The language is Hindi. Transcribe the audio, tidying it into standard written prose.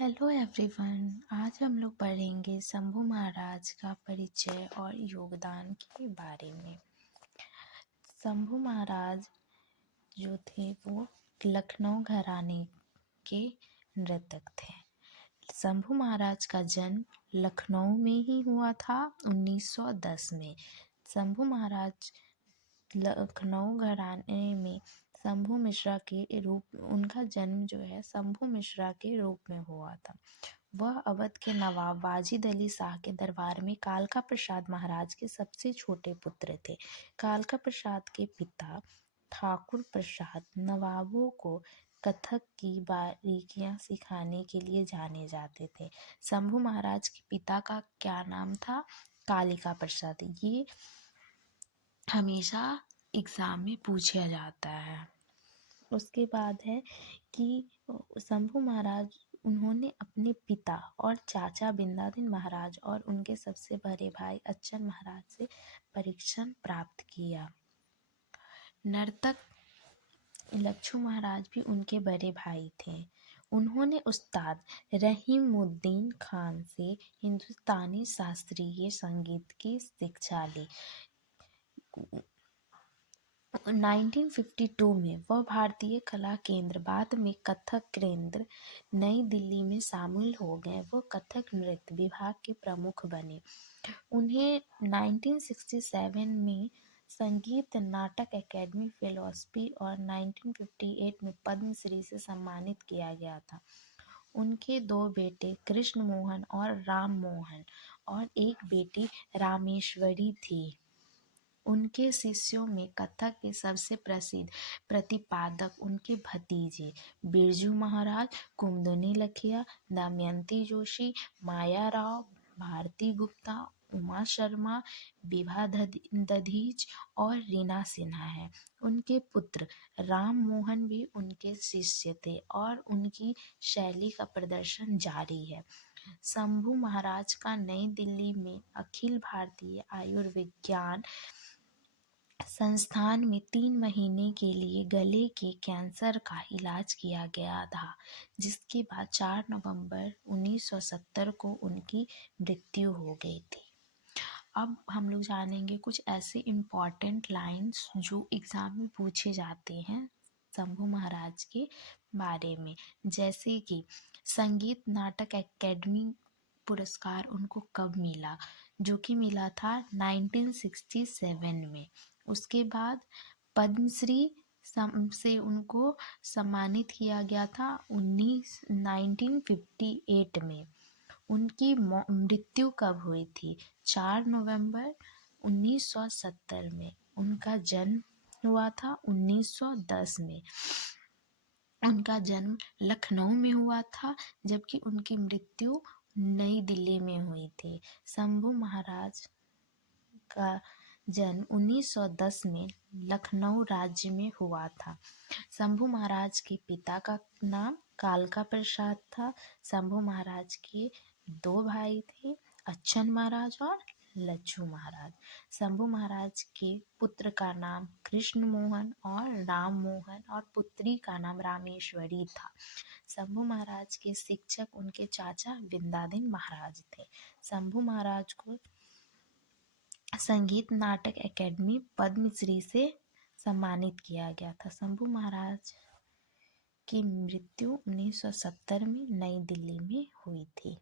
Hello everyone. आज हम लोग पढ़ेंगे शंभू महाराज का परिचय और योगदान के बारे में। शंभू महाराज जो थे वो लखनऊ घराने के नृतक थे। शंभू महाराज का जन्म लखनऊ में ही हुआ था 1910 में। शंभू महाराज लखनऊ घराने में शंभू मिश्रा के रूप उनका जन्म जो है शंभू मिश्रा के रूप में हुआ था। वह अवध के नवाब वाजिद अली शाह के दरबार में कालका प्रसाद महाराज के सबसे छोटे पुत्र थे। कालका प्रसाद के पिता ठाकुर प्रसाद नवाबों को कथक की बारीकियां सिखाने के लिए जाने जाते थे। शंभू महाराज के पिता का क्या नाम था? कालिका प्रसाद। ये हमेशा एग्ज़ाम में पूछा जाता है। उसके बाद है कि शंभू महाराज उन्होंने अपने पिता और चाचा बिंदादिन महाराज और उनके सबसे बड़े भाई अच्छन महाराज से परीक्षण प्राप्त किया। नर्तक लच्छू महाराज भी उनके बड़े भाई थे। उन्होंने उस्ताद रहीमुद्दीन खान से हिंदुस्तानी शास्त्रीय संगीत की शिक्षा ली। 1952 में वह भारतीय कला केंद्र बाद में कथक केंद्र नई दिल्ली में शामिल हो गए। वह कथक नृत्य विभाग के प्रमुख बने। उन्हें 1967 में संगीत नाटक अकेडमी फेलोशिप और 1958 में पद्मश्री से सम्मानित किया गया था। उनके दो बेटे कृष्ण मोहन और राम मोहन और एक बेटी रामेश्वरी थी। उनके शिष्यों में कथक के सबसे प्रसिद्ध प्रतिपादक उनके भतीजे बिरजू महाराज, कुमुदिनी लखिया, दमयंती जोशी, माया राव, भारती गुप्ता, उमा शर्मा, विभा दधीच और रीना सिन्हा हैं। उनके पुत्र राम मोहन भी उनके शिष्य थे और उनकी शैली का प्रदर्शन जारी है। शंभू महाराज का नई दिल्ली में अखिल भारतीय आयुर्विज्ञान संस्थान में 3 महीने के लिए गले के कैंसर का इलाज किया गया था, जिसके बाद 4 नवंबर 1970 को उनकी मृत्यु हो गई थी। अब हम लोग जानेंगे कुछ ऐसे इम्पॉर्टेंट लाइंस जो एग्ज़ाम में पूछे जाते हैं शंभू महाराज के बारे में, जैसे कि संगीत नाटक अकेडमी पुरस्कार उनको कब मिला, जो कि मिला था 1967 में। उसके बाद पद्मश्री से उनको सम्मानित किया गया था 1958 में। उनकी मृत्यु कब हुई थी? 4 नवंबर 1970 में। उनका जन्म हुआ था 1910 में। उनका जन्म लखनऊ में हुआ था, जबकि उनकी मृत्यु नई दिल्ली में हुई थी। शंभू महाराज का जन्म 1910 में लखनऊ राज्य में हुआ था। शंभू महाराज के पिता का नाम कालका प्रसाद था। शंभू महाराज के 2 भाई थे, अच्छन महाराज और लच्छू महाराज। शंभू महाराज के पुत्र का नाम कृष्ण मोहन और राम मोहन और पुत्री का नाम रामेश्वरी था। शंभू महाराज के शिक्षक उनके चाचा बिंदादिन महाराज थे। शंभू महाराज को संगीत नाटक अकेडमी पद्मश्री से सम्मानित किया गया था। शंभू महाराज की मृत्यु 1970 में नई दिल्ली में हुई थी।